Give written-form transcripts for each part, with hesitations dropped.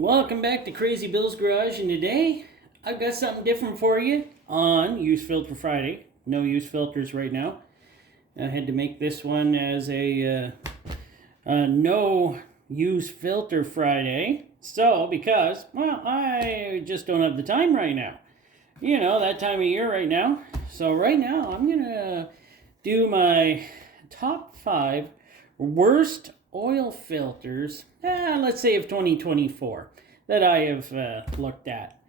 Welcome back to Crazy Bill's Garage, and today I've got something different for you on Use Filter Friday. No use filters right now. I had to make this one as a no use filter Friday. So, because, well, I just don't have the time right now. You know, that time of year right now. So right now I'm going to do my top 5 worst oil filters, let's say of 2024, that I have looked at.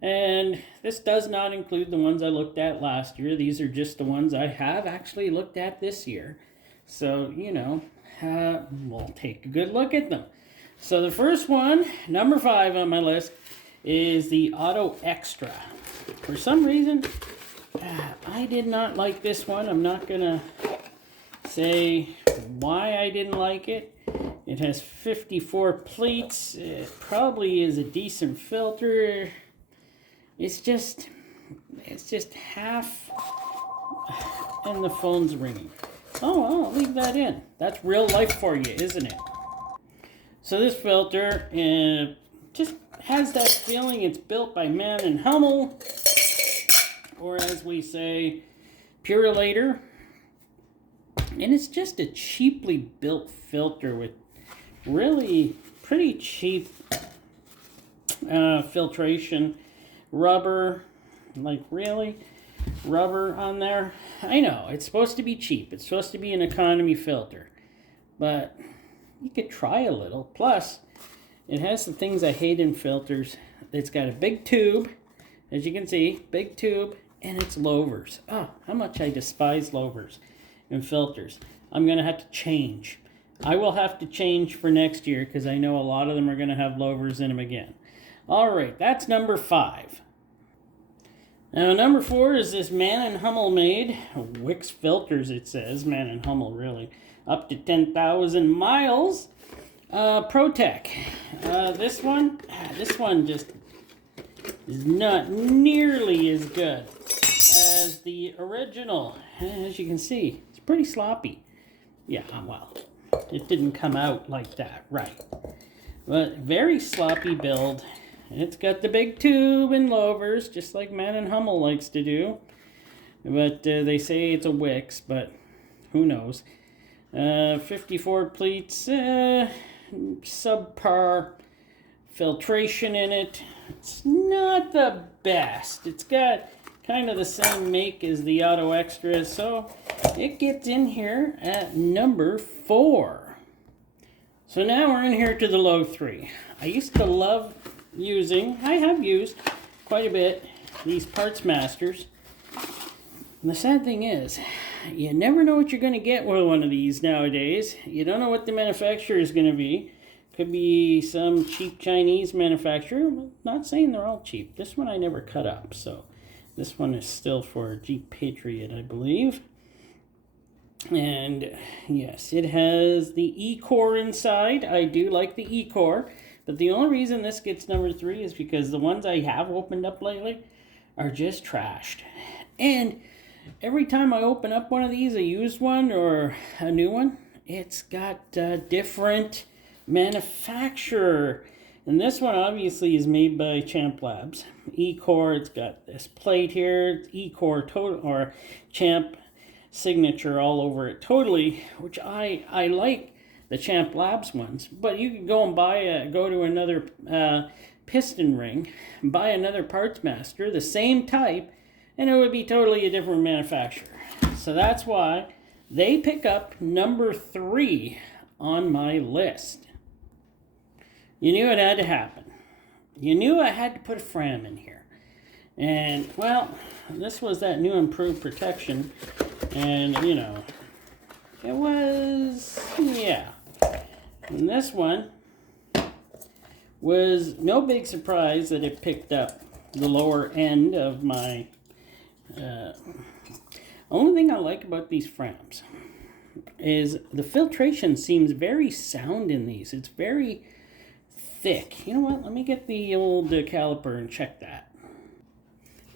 And this does not include the ones I looked at last year. These are just the ones I have actually looked at this year. So, you know, we'll take a good look at them. So the first one, number 5 on my list, is the Auto Extra. For some reason, I did not like this one. I'm not going to say why I didn't like it. It has 54 pleats. It probably is a decent filter. It's just half, and the phone's ringing. Oh, I'll leave that in. That's real life for you, isn't it? So this filter just has that feeling it's built by man and Hummel, or as we say, Purelator. And it's just a cheaply built filter with really pretty cheap filtration. Rubber, like really? Rubber on there? I know, it's supposed to be cheap. It's supposed to be an economy filter. But you could try a little. Plus, it has the things I hate in filters. It's got a big tube, as you can see, big tube, and it's louvers. Oh, how much I despise louvers and filters. I'm going to have to change. I will have to change for next year because I know a lot of them are going to have louvers in them again. All right, that's number 5. Now, number 4 is this Man and Hummel made Wix filters, it says. Man and Hummel, really. Up to 10,000 miles. ProTech. This one just is not nearly as good as the original. As you can see, it's pretty sloppy. Yeah, well, it didn't come out like that, right. But very sloppy build. It's got the big tube and louvers, just like Man and Hummel likes to do. But they say it's a Wix, but who knows. 54 pleats, subpar filtration in it. It's not the best. It's got kind of the same make as the Auto Extra, so it gets in here at number 4. So now we're in here to the low 3. I used to love I have used quite a bit, these Parts Masters. And the sad thing is, you never know what you're going to get with one of these nowadays. You don't know what the manufacturer is going to be. Could be some cheap Chinese manufacturer. I'm not saying they're all cheap. This one I never cut up, so this one is still for Jeep Patriot, I believe. And yes, it has the E-Core inside. I do like the E-Core. But the only reason this gets number 3 is because the ones I have opened up lately are just trashed. And every time I open up one of these, a used one or a new one, it's got a different manufacturer. And this one obviously is made by Champ Labs. E-Core, it's got this plate here. It's E-Core total, or Champ signature all over it totally, which I like the Champ Labs ones. But you can go and go to another piston ring, buy another Parts Master, the same type, and it would be totally a different manufacturer. So that's why they pick up number 3 on my list. You knew it had to happen. You knew I had to put a Fram in here. And, well, this was that new improved protection. And, you know, it was, yeah. And this one was no big surprise that it picked up the lower end of my... only thing I like about these Frams is the filtration seems very sound in these. It's very thick. You know what? Let me get the old caliper and check that.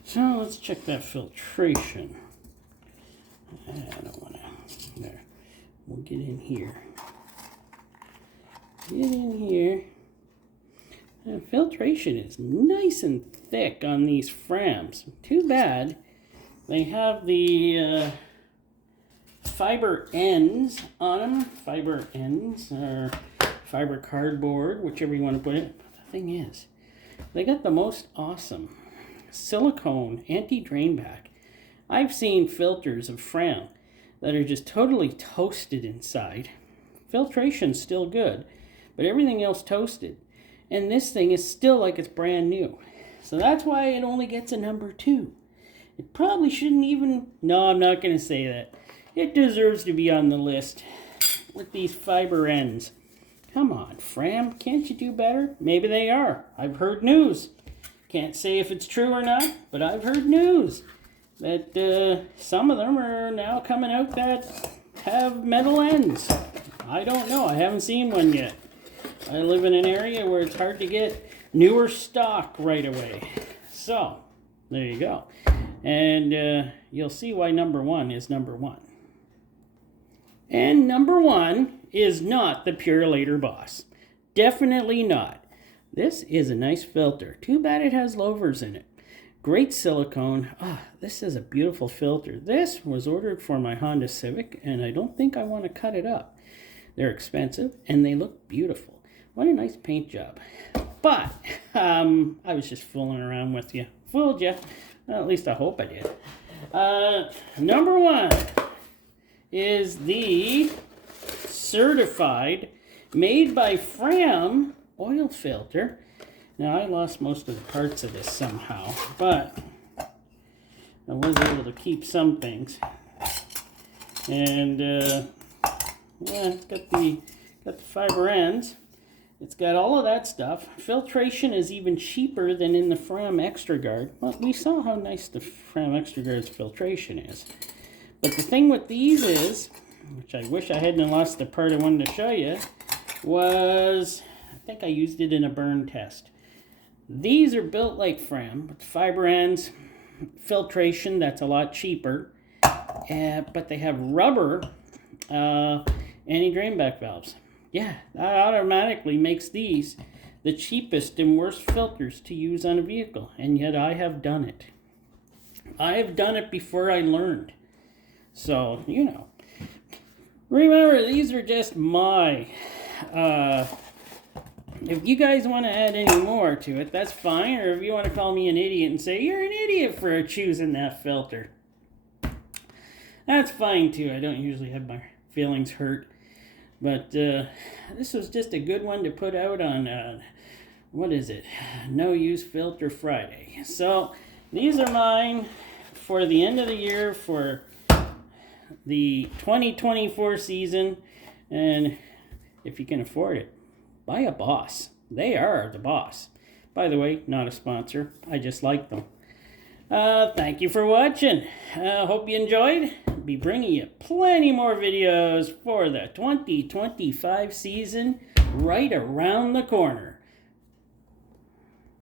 So let's check that filtration. I don't want to. There. We'll get in here. Get in here. The filtration is nice and thick on these Frams. Too bad they have the fiber ends on them. Fiber ends or fiber cardboard, whichever you want to put it. But the thing is, they got the most awesome silicone anti-drain back. I've seen filters of Fram that are just totally toasted inside. Filtration's still good, but everything else toasted. And this thing is still like it's brand new. So that's why it only gets a number 2. It probably shouldn't even... No, I'm not going to say that. It deserves to be on the list with these fiber ends. Come on, Fram, can't you do better? Maybe they are. I've heard news. Can't say if it's true or not, but I've heard news that some of them are now coming out that have metal ends. I don't know. I haven't seen one yet. I live in an area where it's hard to get newer stock right away. So, there you go. And you'll see why number 1 is number 1. And number 1 is not the Purolator Boss. Definitely not. This is a nice filter. Too bad it has louvers in it. Great silicone. This is a beautiful filter. This was ordered for my Honda Civic, and I don't think I want to cut it up. They're expensive, and they look beautiful. What a nice paint job. But, I was just fooling around with you. Fooled you. Well, at least I hope I did. Number 1 is the certified, made by Fram oil filter. Now, I lost most of the parts of this somehow, but I was able to keep some things. And, yeah, it's got the fiber ends. It's got all of that stuff. Filtration is even cheaper than in the Fram Extra Guard. Well, we saw how nice the Fram Extra Guard's filtration is. But the thing with these is, which I wish I hadn't lost the part I wanted to show you, was, I think I used it in a burn test. These are built like Fram, with fiber ends, filtration that's a lot cheaper, but they have rubber anti-drain back valves. Yeah, that automatically makes these the cheapest and worst filters to use on a vehicle, and yet I have done it. I have done it before I learned. So, you know. Remember, these are just my... if you guys want to add any more to it, that's fine. Or if you want to call me an idiot and say, you're an idiot for choosing that filter, that's fine too. I don't usually have my feelings hurt. But this was just a good one to put out on, what is it? No Use Filter Friday. So these are mine for the end of the year for the 2024 season. And if you can afford it, buy a Boss. They are the Boss. By the way, not a sponsor. I just like them. Thank you for watching. Hope you enjoyed. Be bringing you plenty more videos for the 2025 season right around the corner.